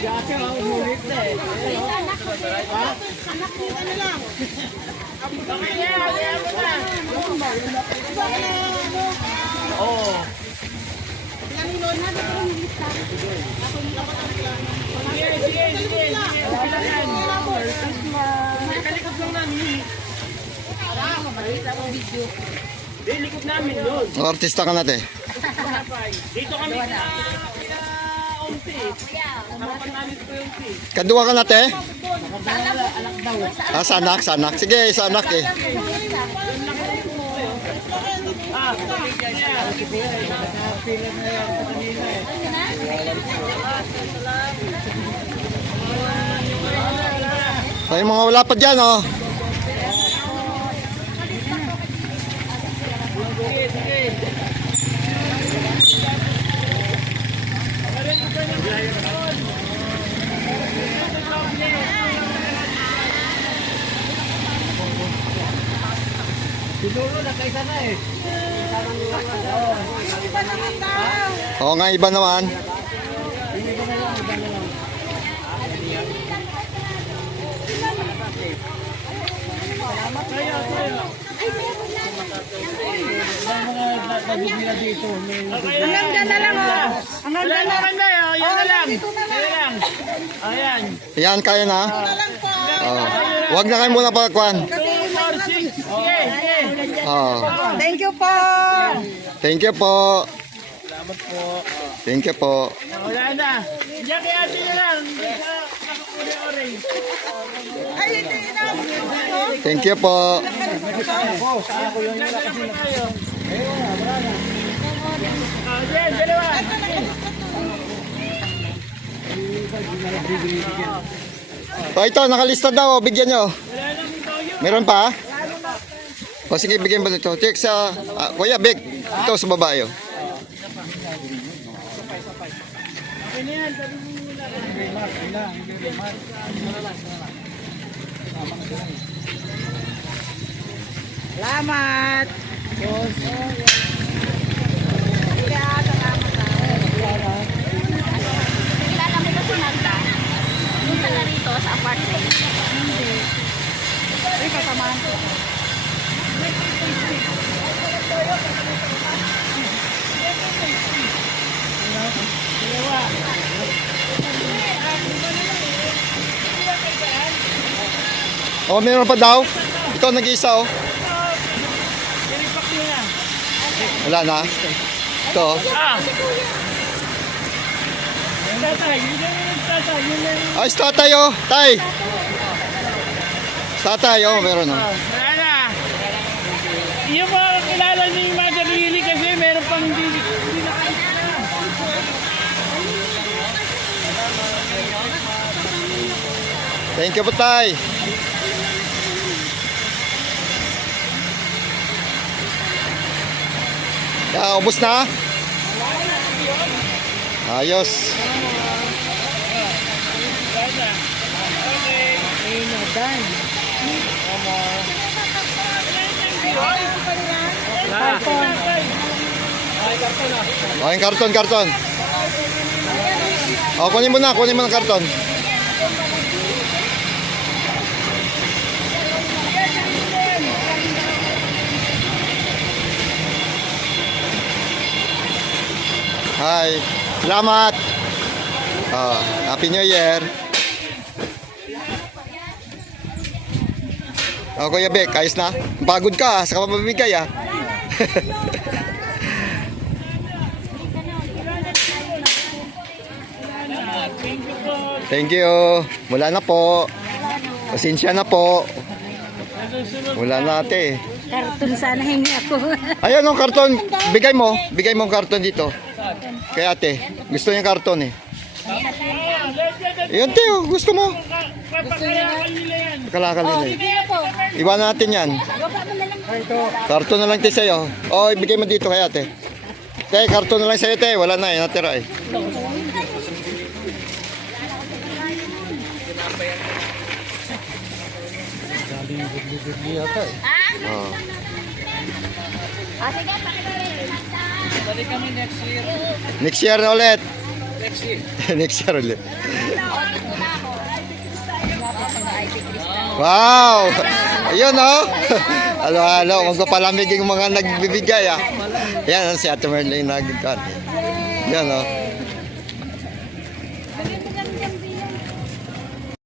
Dati ang ulit na eh. Anak niya na lang. Oo. Sige. Nakalikot lang namin. Likod namin doon. Artista ka natin. Dito kami Onti. Harapan namin po yung Onti. Kadua ka natin? Ah, sanak. Sige, sanak eh. Ay, mga wala pa dyan, oh. Siguro na kaysa na eh. Oo nga, iba naman. Hanggang dyan na lang, oh. Hanggang dyan na lang. Yan na lang. Yan lang. Ayan. Yan, kaya na. Oh. Huwag na kayo muna pagkuhan. Sige. Oh. Thank you po. Thank you po. Salamat po. Thank you po. Wala na. Diyan kay ate nyo lang. Nakakuli orange. Ay, hindi na. Thank you po. Diyan, dalawa. Oh, ito, nakalista daw. Oh, bigyan nyo. Meron pa? O sige, bigyan ba nito? Check sa... Kuya, big. Ito sa babae. Oh. Salamat. Kilala mo ba si Magda? Punta na rito sa apartment. Hindi. Ay, kasamahan ko. Oh, meron pa daw. Ito, nag-iisa, oh. Wala na. Ito. Ay, tatay, oh. Tay. Tatay, oh. Meron, oh. Wala na. Yung mga kilala niyo yung mga dalili kasi meron pang hindi nakakita na. Thank you po, tay. Ubos na? Ayos. Oh, yung karton. Oh, kunin mo na ang karton. Hi. Salamat. Oh, Happy New Year. Oh, Kuya Bek, ayos na? Pagod ka, saka mabibigay ah. Thank you. Wala na po. Pasensya na po. Wala na ate. Karton sana hingi ako. Ayun ang karton. Bigay mo ang karton dito. Kay ate. Gusto niya karton eh. Yun Teo, gusto mo. Kalakal nila eh. Iwan natin yan. Karton na lang tayo sa'yo. O, ibigay mo dito kay ate. Te, karton na lang sa'yo te. Wala na eh, natira eh. Oh. Sige, pakibalik. Balik kami next year. Next year na ulit. Next year. Next year ulit. Wow! Ayun oh. Halo-halo, magpapalamig yung mga nagbibigay ah. Yan si Ate Merlin nagkan. Yan oh.